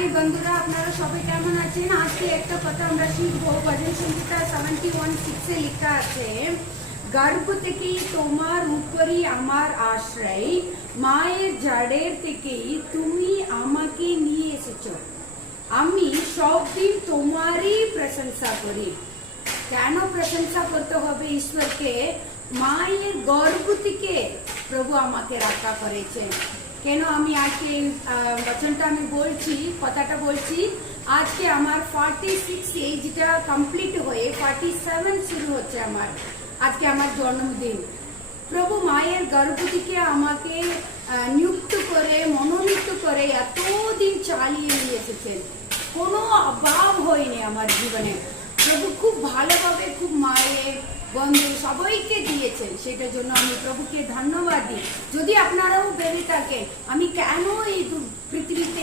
High বন্ধুরা, আপনারা সবাই কেমন আছেন? আজকে একটা কথা আমরা শিখবো। ভজন সংহিতা 71:6 লেখা আছে, গর্ভ থেকেই তোমার উপরই আমার আশ্রয়, মায়ের জাড়ের থেকেই তুমি আমাকে নিয়ে এসেছো, আমি সব দিন তোমারই প্রশংসা করি। কেন প্রশংসা করতে হবে ঈশ্বরকে? মায়ের গর্ভ থেকে প্রভু আমাকে রক্ষা করেছেন। কেন আমি আজকে বচনটা আমি বলছি, কথাটা বলছি? আজকে আমার 46 এজটা কমপ্লিট হয়ে 47 শুরু হচ্ছে আমার। আজকে আমার জন্মদিন। প্রভু মায়ের গর্ভ থেকে আমাকে নিযুক্ত করে, মনোনীত করে এতদিন চালিয়ে নিয়ে এসেছেন। কোনো অভাব হয়নি আমার জীবনে। প্রভু খুব ভালোভাবে, খুব মায়ের বন্ধু সবাইকে দিয়েছেন। সেটার জন্য আমি প্রভুকে ধন্যবাদ দিই। যদি আপনারাও ভেবে থাকেন আমি কেন এই পৃথিবীতে